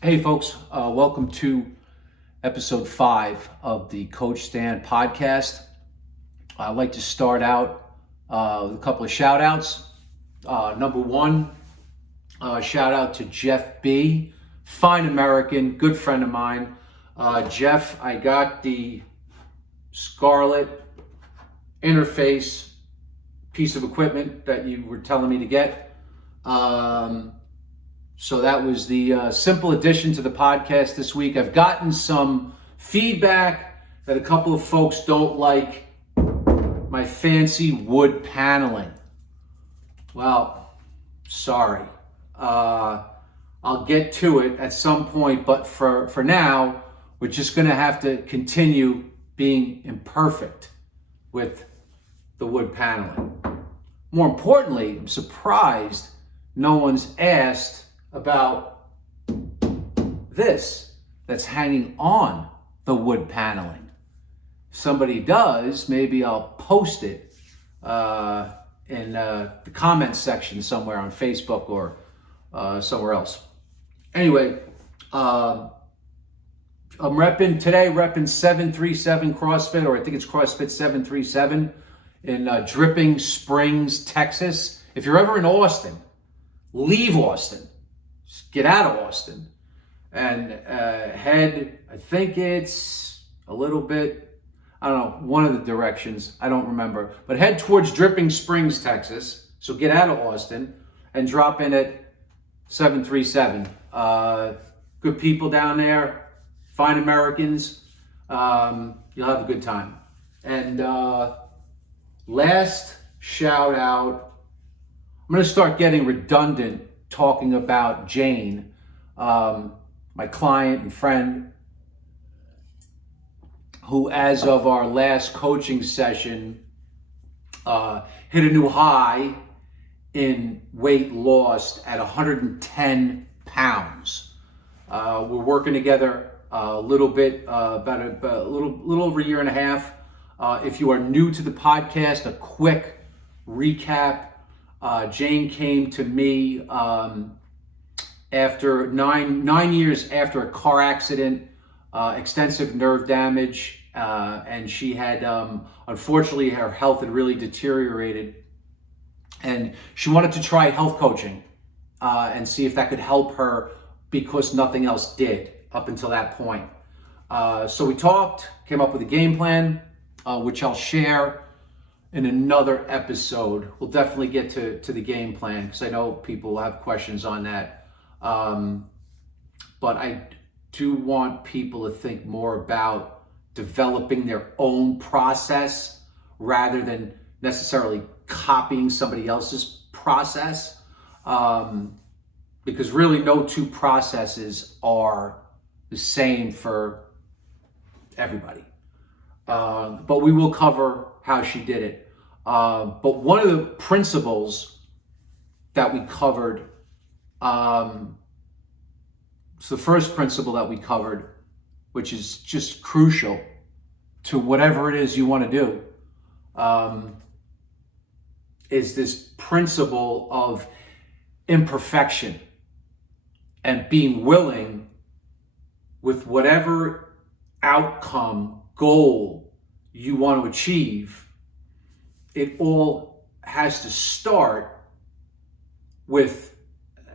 Hey, folks, welcome to episode 5 of the Coach Stan podcast. I'd like to start out with a couple of shout outs. Number one, shout out to Jeff B., fine American, good friend of mine. Jeff, I got the Scarlett interface piece of equipment that you were telling me to get. So that was the simple addition to the podcast this week. I've gotten some feedback that a couple of folks don't like my fancy wood paneling. Well, sorry. I'll get to it at some point, but for now, we're just going to have to continue being imperfect with the wood paneling. More importantly, I'm surprised no one's asked about this that's hanging on the wood paneling. If somebody does, maybe I'll post it in the comments section somewhere on Facebook or somewhere else. Anyway, I'm repping 737 CrossFit, or I think it's CrossFit 737 in Dripping Springs, Texas. If you're ever in Austin, leave Austin. Just get out of Austin and head, I think it's a little bit, I don't know, one of the directions, I don't remember, but head towards Dripping Springs, Texas. So get out of Austin and drop in at 737. Good people down there, fine Americans. You'll have a good time. And last shout out, I'm going to start getting redundant talking about Jane, my client and friend, who as of our last coaching session hit a new high in weight lost at 110 pounds. We're working together a little bit, about a little over a year and a half. If you are new to the podcast, a quick recap. Jane came to me after nine years after a car accident, extensive nerve damage, and she had, unfortunately, her health had really deteriorated, and she wanted to try health coaching and see if that could help her because nothing else did up until that point. So we talked, came up with a game plan, which I'll share in another episode. We'll definitely get to the game plan because I know people have questions on that. But I do want people to think more about developing their own process rather than necessarily copying somebody else's process. Because really no two processes are the same for everybody. But we will cover how she did it. But one of the principles that we covered, so the first principle that we covered, which is just crucial to whatever it is you want to do, is this principle of imperfection and being willing with whatever outcome, goal you want to achieve. It all has to start with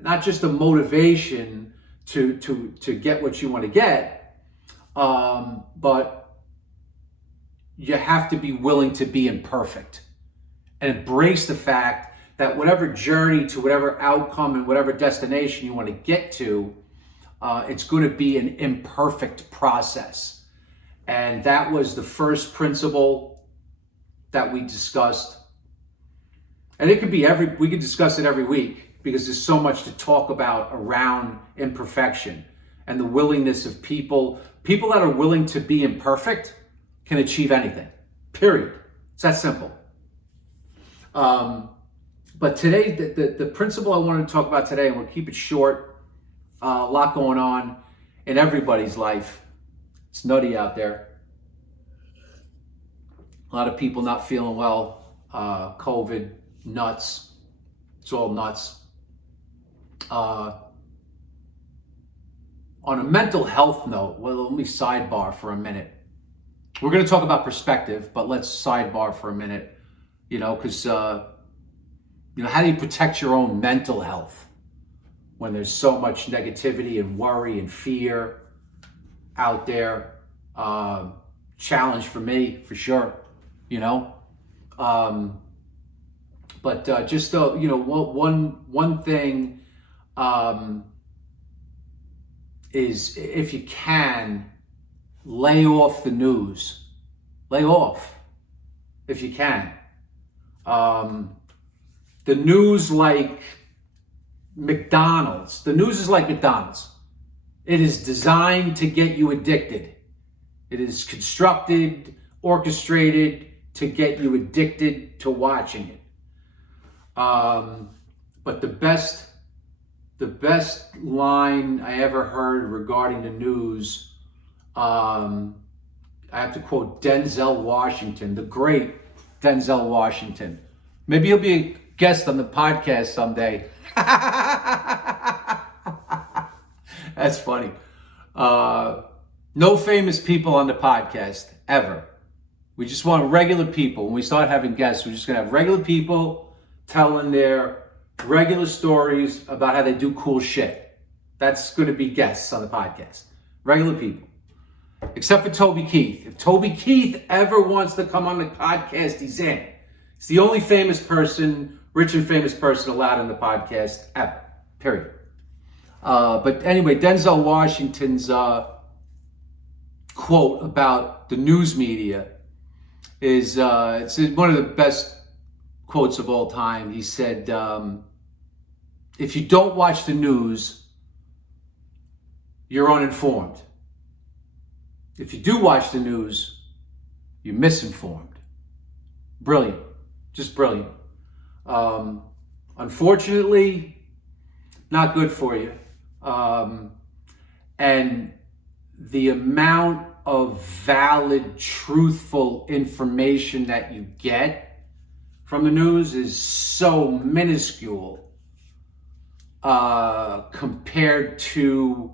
not just a motivation to get what you want to get, but you have to be willing to be imperfect and embrace the fact that whatever journey to whatever outcome and whatever destination you want to get to, it's going to be an imperfect process. And that was the first principle that we discussed. And it could be we could discuss it every week because there's so much to talk about around imperfection and the willingness of people that are willing to be imperfect can achieve anything, period. It's that simple. But today, the principle I wanted to talk about today, and we'll keep it short, a lot going on in everybody's life. It's nutty out there. A lot of people not feeling well, COVID, nuts. It's all nuts. on a mental health note, well, let me sidebar for a minute. We're going to talk about perspective, but let's sidebar for a minute, because, how do you protect your own mental health when there's so much negativity and worry and fear out there? Challenge for me, for sure, But just, one thing is, if you can, lay off the news. Lay off, if you can. The news like McDonald's. The news is like McDonald's. It is designed to get you addicted. It is constructed, orchestrated to get you addicted to watching it. But the best line I ever heard regarding the news, I have to quote Denzel Washington, the great Denzel Washington. Maybe he'll be a guest on the podcast someday. That's funny. No famous people on the podcast, ever. We just want regular people. When we start having guests, we're just going to have regular people telling their regular stories about how they do cool shit. That's going to be guests on the podcast. Regular people. Except for Toby Keith. If Toby Keith ever wants to come on the podcast, he's in. He's the only famous person, rich and famous person allowed on the podcast ever. Period. But anyway, Denzel Washington's quote about the news media is it's one of the best quotes of all time. He said, if you don't watch the news, you're uninformed. If you do watch the news, you're misinformed. Brilliant. Just brilliant. Unfortunately, not good for you. And the amount of valid, truthful information that you get from the news is so minuscule compared to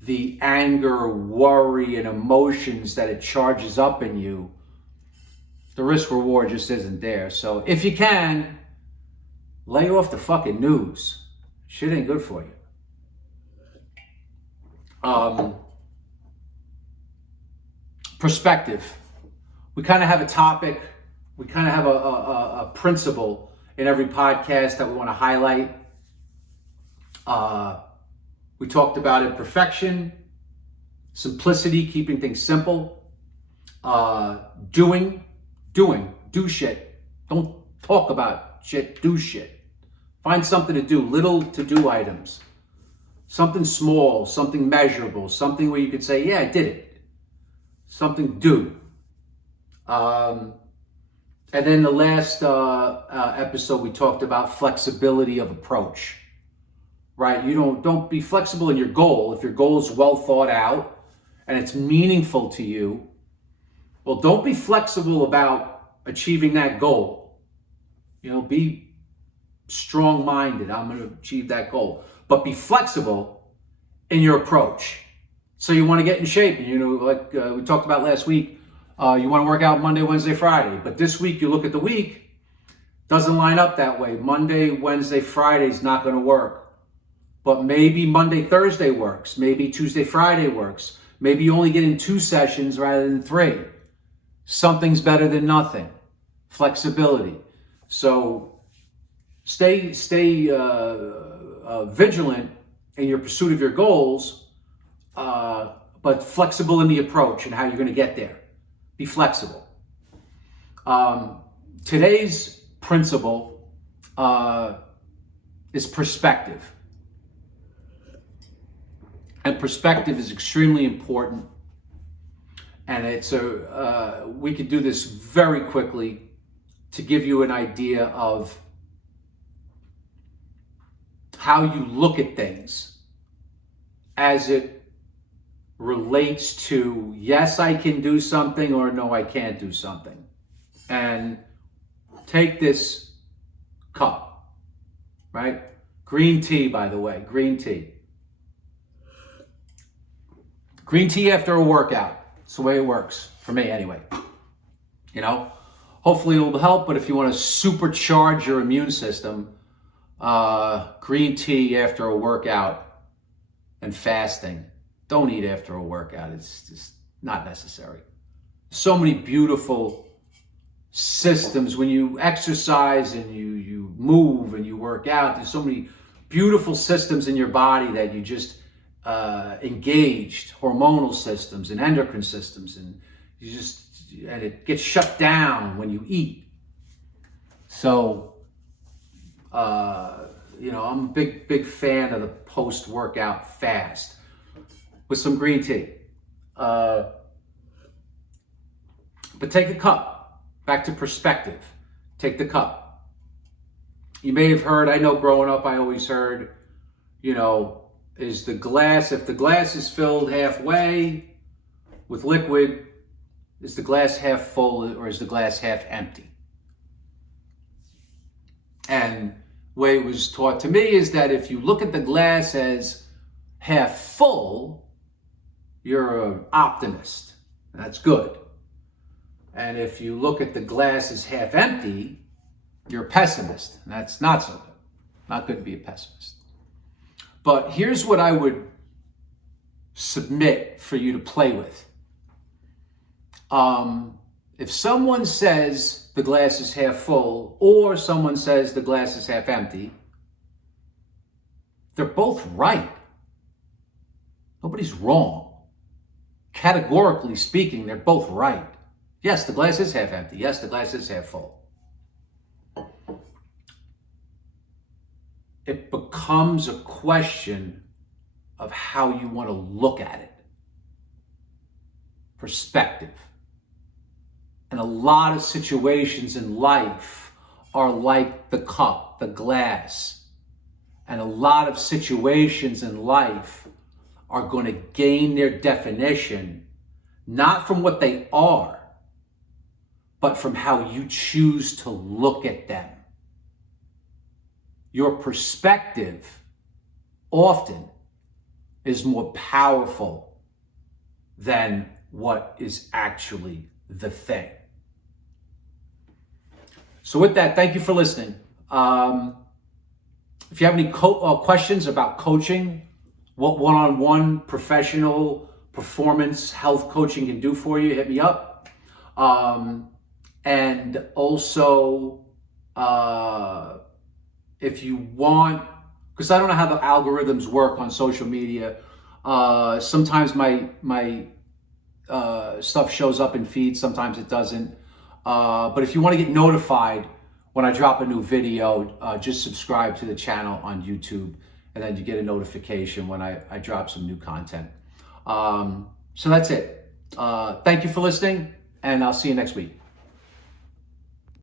the anger, worry, and emotions that it charges up in you. The risk reward just isn't there. So if you can, lay off the fucking news. Shit ain't good for you. Perspective. We kind of have a topic. We kind of have a principle in every podcast that we want to highlight. We talked about imperfection, simplicity, keeping things simple, do shit. Don't talk about shit, do shit. Find something to do, little to-do items. Something small, something measurable, something where you could say, yeah, I did it. Something do. And then the last episode, we talked about flexibility of approach. Right? Don't be flexible in your goal. If your goal is well thought out and it's meaningful to you, well, don't be flexible about achieving that goal. Be strong-minded. I'm going to achieve that goal. But be flexible in your approach. So you want to get in shape. Like we talked about last week, you want to work out Monday, Wednesday, Friday. But this week, you look at the week, doesn't line up that way. Monday, Wednesday, Friday is not going to work. But maybe Monday, Thursday works. Maybe Tuesday, Friday works. Maybe you only get in 2 sessions rather than 3. Something's better than nothing. Flexibility. So stay vigilant in your pursuit of your goals, but flexible in the approach and how you're going to get there. Be flexible. Today's principle is perspective. And perspective is extremely important. And we could do this very quickly to give you an idea of how you look at things as it relates to, yes, I can do something, or no, I can't do something. And take this cup, right? Green tea, by the way, green tea. Green tea after a workout. It's the way it works, for me anyway. You know, hopefully it'll help, but if you want to supercharge your immune system, green tea after a workout and fasting. Don't eat after a workout. It's just not necessary. So many beautiful systems when you exercise and you move and you work out. There's so many beautiful systems in your body that you just engaged, hormonal systems and endocrine systems, and it gets shut down when you eat. So I'm a big fan of the post-workout fast with some green tea. But take a cup. Back to perspective. Take the cup. You may have heard, I know growing up I always heard, if the glass is filled halfway with liquid, is the glass half full or is the glass half empty? And the way it was taught to me is that if you look at the glass as half full, you're an optimist. That's good. And if you look at the glass as half empty, you're a pessimist. And that's not so good. Not good to be a pessimist. But here's what I would submit for you to play with. If someone says the glass is half full or someone says the glass is half empty, they're both right. Nobody's wrong. Categorically speaking, they're both right. Yes, the glass is half empty. Yes, the glass is half full. It becomes a question of how you want to look at it. Perspective. And a lot of situations in life are like the cup, the glass. And a lot of situations in life are going to gain their definition not from what they are, but from how you choose to look at them. Your perspective often is more powerful than what is actually the thing. So with that, thank you for listening. If you have any questions about coaching, what one-on-one professional performance health coaching can do for you, hit me up. And also, if you want, because I don't know how the algorithms work on social media, sometimes my stuff shows up in feeds, sometimes it doesn't. But if you want to get notified when I drop a new video, just subscribe to the channel on YouTube, and then you get a notification when I drop some new content. So that's it. Thank you for listening, and I'll see you next week.